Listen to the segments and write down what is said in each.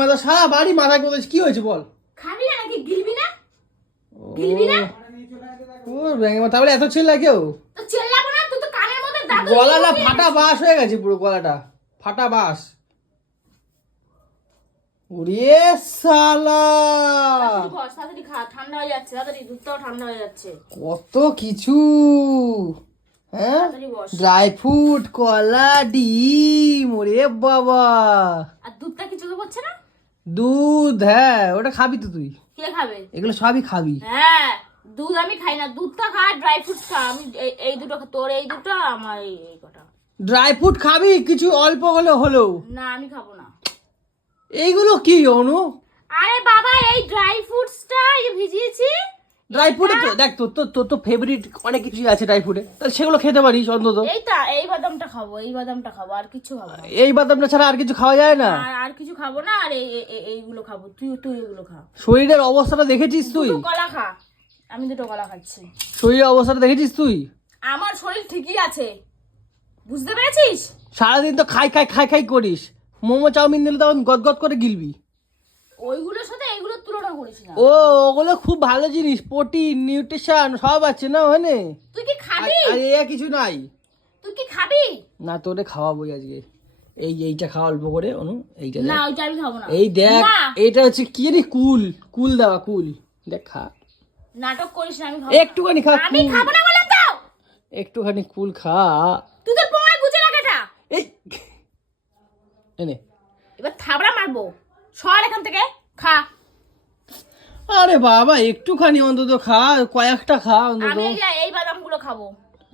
মাথা সারা বাড়ি মাথায় কোথায় কি হয়েছে বল? খাবি না নাকি গিলবি না? গিলবি না? ও ব্যাঙে মাথা তাহলে এত চিল্লা কেউ? তো চিল্লাবো না, তুই তো কানের মধ্যে দাদু গলাটা ফাটা বাস হয়ে গেছে, পুরো গলাটা ফাটা বাস। ওরে শালা, তাড়াতাড়ি খা, ঠান্ডা হয়ে যাচ্ছে, তাড়াতাড়ি দুধটাও ঠান্ডা হয়ে যাচ্ছে। কত কিছু, হ্যাঁ, তাড়াতাড়ি বস। ড্রাই ফ্রুট, কলা, ডিম, ওরে বাবা। আর দুধটা কি চোখে পড়ছে না? দুধ, হ্যাঁ ওটা খাবি তো তুই? কে খাবে? এগুলো সবই খাবি। হ্যাঁ, দুধ আমি খাই না, দুধটা খা, ড্রাই ফ্রুটস খা। আমি এই দুটো তোর এই দুটো, আমার এই কটা। ড্রাই ফ্রুট খাবি কিছু অল্প হলে হলো। না আমি খাবো না। এইগুলো কি অনু? আরে বাবা, এই ড্রাই ফ্রুটসটা ভিজিয়েছি। ড্রাই ফ্রুটে দেখ, তোর তো ফেভারিট অনেক কিছু আছে ড্রাই ফ্রুটে, তাহলে সেগুলো খেতে পারিস অন্তত। এই বাদামটা খাবো, এই বাদামটা খাবো, আর কিছু খাবো না। এই বাদামটা ছাড়া আর কিছু খাওয়া যায় না? আর কিছু খাবো না। আর এইগুলো খাবো। তুই এগুলো খা। শরীরের অবস্থাটা দেখেছিস তুই? দুটো কলা খা। আমি দুটো কলা খাচ্ছি। শরীরের অবস্থাটা দেখেছিস তুই? আমার শরীর ঠিকই আছে, বুঝতে পেরেছিস? সারাদিন তো খাই করিস, মোমো চাউমিন দিলে তখন গদগদ করে গিলবি। ওইগুলোর সাথে এইগুলোর তুলনা করিস না। ওগুলো খুব ভালো জিনিস, প্রোটিন, নিউট্রিশন সব আছে না ওখানে। তুই কি খাবি? আর কিছু নাই। তুই কি খাবি? না তোরে খাওয়াবোই আজকে। এইটা খাওয়া অল্প করে অনু, এইটা না, ওইটা আমি খাবো না। এই দেখ, না। এটা হচ্ছে কি জানি, কুল দেওয়া, কুল দেখ খা। নাটক করিস না, আমি খাবো। একটুখানি খা, আমি খাবো না বললাম তো। একটুখানি কুল খা। তুই তো পোঙা গুজে রাখাটা। এই এনে, এবার থাবড়া মারবো, সর এখান থেকে। খা। আরে বাবা একটুখানি অন্তত খা, কয়েকটা খা অন্তত। আমি এই বাদামগুলো খাবো,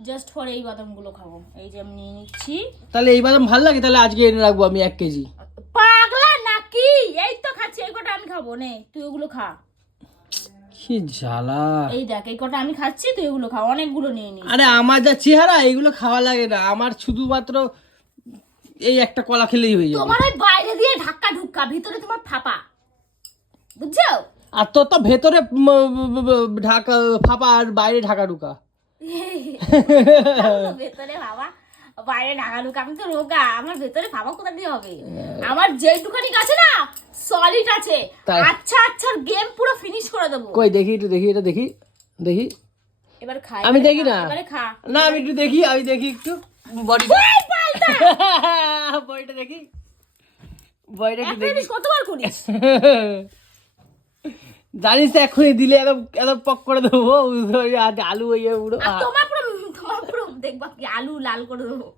জাস্ট ফর এই বাদামগুলো খাবো। এই যে আমি নিয়ে নিচ্ছি। তাহলে এই বাদাম ভাল লাগে, তাহলে আজকে এনে রাখবো আমি 1 কেজি। পাগলা নাকি? এই তো খাচ্ছি, এই কটা আমি খাবো নে, তুই ওগুলো খা। কি জ্বালা। এই দেখ, এই কটা আমি খাচ্ছি, তুই ওগুলো খা। অনেকগুলো নিয়ে নিস। আরে আমার যা চেহারা, এগুলো খাওয়া লাগে না আমার, শুধুমাত্র এই একটা কলা খেলেই হয়ে যাবে। তোমার ওই বাইরে দিয়ে ঢাকা ঢুকা, ভিতরে তোমার ফাঁপা, বুঝছো? আর তোর তো ভেতরে ঢাকা ফাঁপা আর বাইরে ঢাকা ঢুকা। ভেতরে বাবা, বাইরে ঢাকা ঢুকা। আমি তো রোগা, আমার ভেতরে ফাঁপা কোথা দিয়ে হবে? আমার যেটুখানি আছে না, সলিড আছে। আচ্ছা গেম পুরো ফিনিশ করে দেবো। কই দেখি, একটু দেখি, এটা দেখি। এবার খাই। আমি দেখি না, এবারে খা না আমি একটু দেখি, একটু বডি, বডিটা দেখি, বডিটা একটু দেখি। কতবার করিস? জানিস তো এখনই দিলে এত পক করে দেবো, আলু হয়ে যাবে পুরো। তোমার পুরো দেখবা কি আলু লাল করে দেবো।